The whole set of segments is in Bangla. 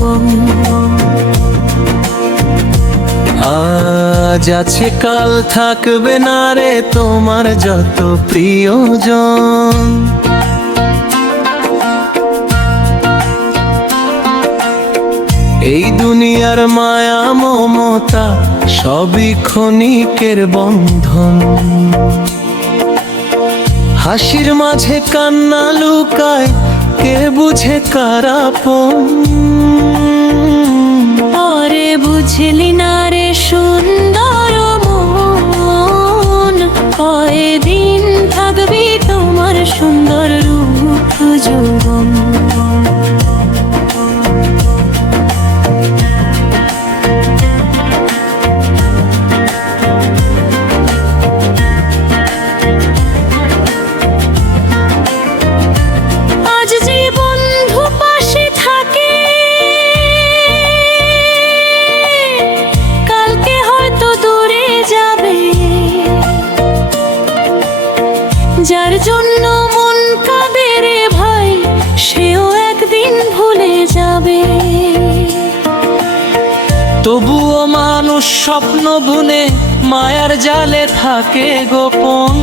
যৌবন। আজ আছে কাল থাকবে না রে তোমার যত প্রিয়জন। এই দুনিয়ার মায়া মমতা সবই ক্ষণিকের বন্ধন। হাসির মাঝে কান্না লুকায়, কে বুঝে কার আপন। পরে বুঝলি না রে সুন্দর মন, কয়দিন থাকবি তোমার সুন্দর রূপ যৌবন। যার জন্য মন কাঁদে রে ভাই, সেও একদিন ভুলে যাবে। তবুও মানুষ স্বপ্ন বুনে মায়ার জালে থাকে গোপন।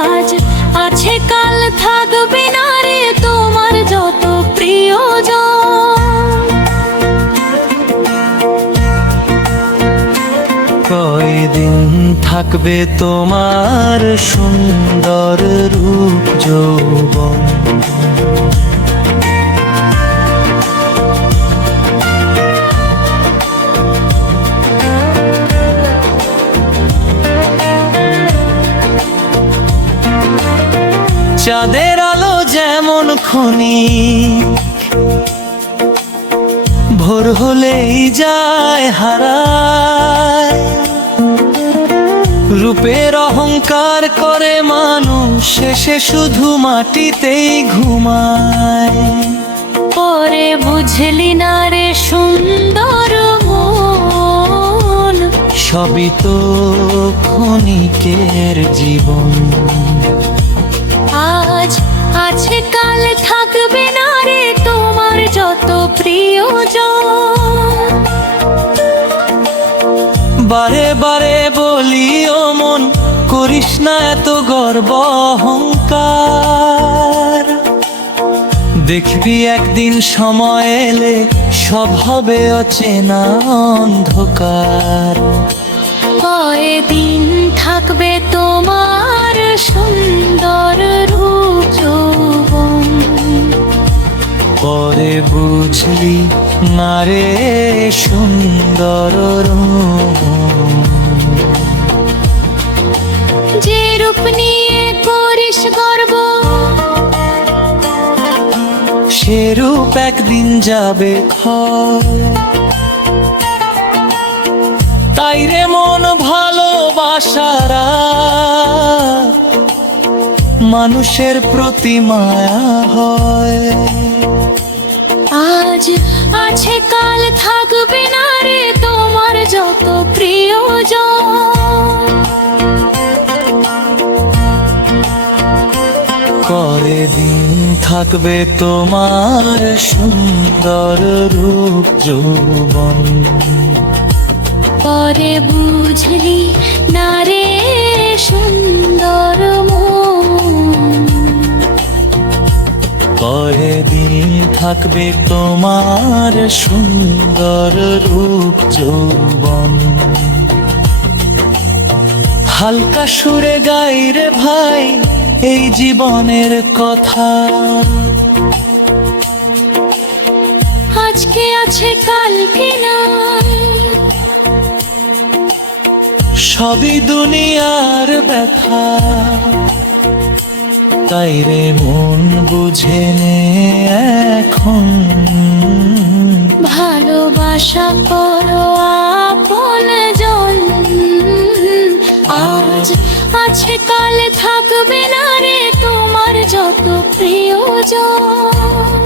আজ আছে কাল থাকবে না রে তোমার যত প্রিয়জন। কয়দিন থাকবে তোমার সুন্দর রূপ যৌবন। চাঁদের আলো যেমন ক্ষণিক, ভোর হলেই যায় হারায়। রূপের অহংকার করে মানুষ, শেষে শুধু মাটিতেই ঘুমায়। পরে বুঝলি না রে সুন্দর মন, সবই তো ক্ষণিকের জীবন। আজ আছে কাল থাকবে না রে তোমার যত প্রিয়জন। বারে বারে বলি ও মন, করিস না এত গর্ব অহংকার। দেখবি একদিন সময় এলে সব হবে অচেনা অন্ধকার। কয়দিন থাকবে তোমার সুন্দর রূপ যৌবন। পরে বুঝলি না রে সুন্দর রূপ। যে রূপ নিয়ে করিস গর্ব, সে রূপ একদিন যাবে ক্ষয়। তাই রে মন ভালোবাসারা মানুষের প্রতি মায়া হয়। আজ আছে কাল থাকবে না রে তোমার যত প্রিয়জন। কয়দিন থাকবে তোমার সুন্দর রূপ যৌবন। পরে বুঝলি না রে সুন্দর মন, কয়দিন থাকবে তোমার সুন্দর রূপ যৌবন। হালকা সুরে গাই রে ভাই এই জীবনের কথা। আজকে আছে কালকে নাই, সবই দুনিয়ার ব্যথা। তাই রে মন বুঝে নে এখন, ভালোবাসা করো আপনজন। আজ আছে কাল থাকবে না রে তোমার যত প্রিয়জন।